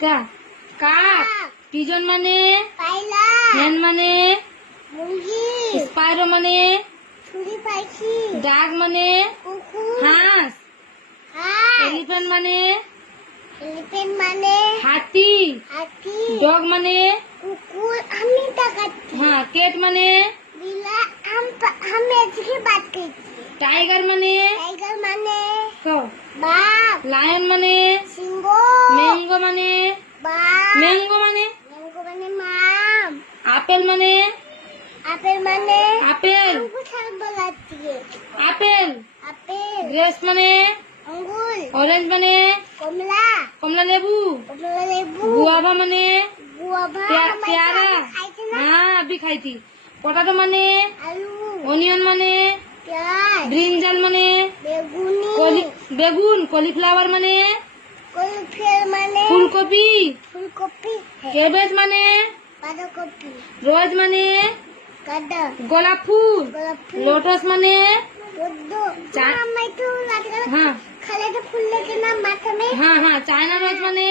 কা কাক পিজন মানে পায়রা হেন মানে মুরগি স্পাইরো মানে চুড়ি পাখি ডাক মানে কুকুর হাঁস হাঁস এলিফ্যান্ট মানে এলিফ্যান্ট মানে হাতি হাতি ডগ মানে কুকুর আমি তাকাচ্ছি হ্যাঁ কেট মানে বিলা আমি আজকে বাদ করছি টাইগার মানে টাইগার মানে কও বাঘ লায়ন মানে সিংহ ম্যাঙ্গো মানে বাঘ ম্যাঙ্গো মানে ম্যাঙ্গো মানে মাম আপেল মানে আপেল মানে আপেল আঙ্গুর ছাড় বলাচ্ছি আপেল আপেল গ্রেপস মানে আঙ্গুর অরেঞ্জ মানে কমলা কমলা লেবু কমলা লেবু গুয়াভা মানে গুয়াভা পেয়ারা খাইছে না হ্যাঁ আবি খাইতি পটাটো মানে আলু অনিয়ন মানে পেঁয়াজ ব্রিঞ্জাল মানে বেগুনি বেগুন কলিফ্লাওয়ার মানে কলিফ্লাওয়ার মানে ফুলকপি ফুলকপি ক্যাবেজ মানে বাঁধাকপি রোজ মানে গাঁদা গোলাপ ফুল গোলাপ ফুল লোটাস মানে পদ্ম চা- আমি তো হ্যাঁ খালেতে ফুল লেগে না মাথা মে হ্যাঁ হ্যাঁ চায়না রোজ মানে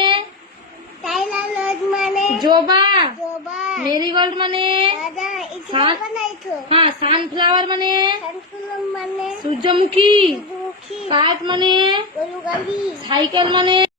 চাইনা রোজ মানে জবা জবা মেরিগোল্ড মানে দাদা এটা সান- বানাইছো হ্যাঁ সানফ্লাওয়ার মানে সানফুল মানে সূর্যমুখী সূর্যমুখী কাঠ মানে গরু গাড়ি সাইকেল মানে